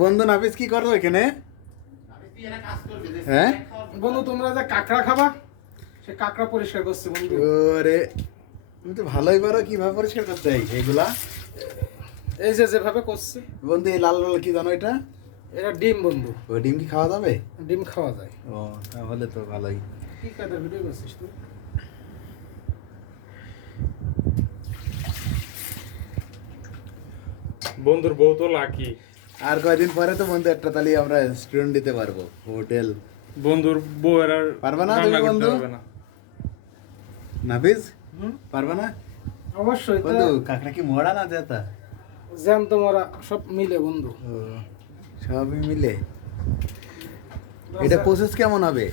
বন্ধু নাফিস কি করো এখানে? হ্যাঁ বন্ধু, তোমরা যে কাঁকড়া খাবা, সে কাঁকড়া পরিষ্কার করছে বন্ধু। ওরে তুমি তো ভালোই পারো, কিভাবে পরিষ্কার করতে হয় এগুলা? এই যে যেভাবে করছে বন্ধু, এই লাল লাল কি জানো এটা? এটা ডিম বন্ধু। ওই ডিম কি খাওয়া যাবে? ডিম খাওয়া যায়। ও তাহলে তো ভালোই। কি কাদের ভিডিও করছিস তুই? বন্ধুর বউ তো লাকি। আর কয়দিন পরে তো বন্ধু একটা তালি আমরা রেস্টুরেন্ট দিতে পারবো, হোটেল। বন্ধুর বউ এর আর পারবা না রান্না তুমি করতে বন্ধু? পারবে না। নাফিস পারবা না? অবশ্যই। বন্ধু কাকড়া কি মরা না যেতা? জ্যাম তোমরা সব মিলে বন্ধু। ও সবই মিলে। এটা প্রসেস কেমন হবে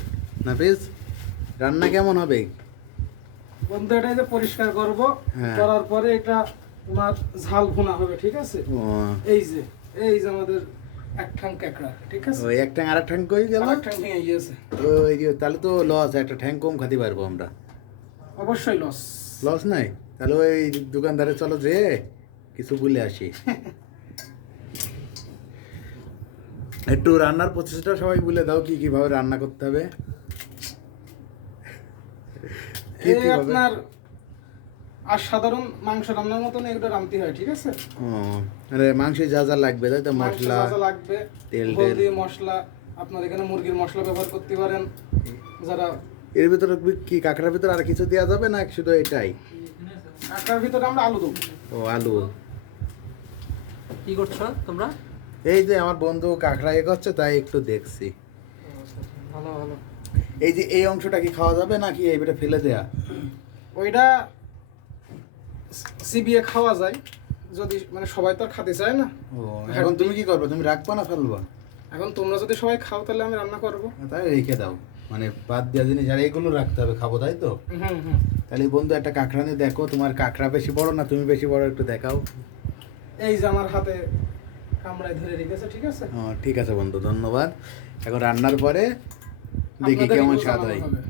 নাফিস? রান্না কেমন হবে বন্ধু? এটা যে পরিষ্কার করব, হ্যাঁ। করার পরে এটা তোমার ঝাল ভুনা হবে, ঠিক আছে? ও এই যে আমাদের এক ঠ্যাং কাঁকড়া, ঠিক আছে? ওই এক ঠ্যাং আর এক ঠ্যাং কই গেল? এক ঠ্যাং ভেঙে গিয়েছে। ওই যে তাহলে তো লস, একটা ঠ্যাং কম খেতে পারবো আমরা। অবশ্যই লস। লস নাই? তাহলে ওই দোকানদারে চলো যে কিছু বলে আসি। একটু রান্নার প্রসেসটা সবাই বলে দাও, কি কিভাবে রান্না করতে হবে। কি এই কিভাবে? আপনার আর সাধারণ মাংস রান্নার মতন এগুলো রান্নতে হয়, ঠিক আছে? ও আরে মাংসে যা যা লাগবে তাই তো, মাংস মশলা যা যা লাগবে, তেল হলদি, মশলা, আপনার এখানে মুরগির মশলা ব্যবহার করতে পারেন যারা। এর ভিতরে কি কাঁকড়ার ভিতরে আর কিছু দেওয়া যাবে না শুধু এটাই? কাঁকড়ার ভিতরে আমরা আলু দেবো। ও আলু। কি করছো তোমরা? এই যে আমার বন্ধু কাঁকড়া এ করছে তাই একটু দেখছি। ভালো ভালো। এই যে এই অংশটা কি খাওয়া যাবে নাকি এইটা ফেলে দেয়া? ওইটা চিবিয়ে খাওয়া যায়, যদি মানে সবাই তো আর খেতে চায় না। ও এখন তুমি কি করবে? তুমি রাখবা না ফেলবা? এখন তোমরা যদি সবাই খাও তাহলে আমি রান্না করবো। তাই রেখে দাও, মানে বাদ দেওয়া জিনিস আর এগুলো রাখতে হবে, খাবো তাই তো? হুম। তাহলে বন্ধু একটা কাঁকড়া নিয়ে দেখো, তোমার কাঁকড়া বেশি বড় না তুমি বেশি বড়, একটু দেখাও। এই যে আমার হাতে কামড়ায় ধরে রেখেছে, ঠিক আছে? ঠিক আছে বন্ধু, ধন্যবাদ। এখন রান্নার পরে দেখি আপনাদের কেমন এগুলো স্বাদ জানানো হয়। হবে।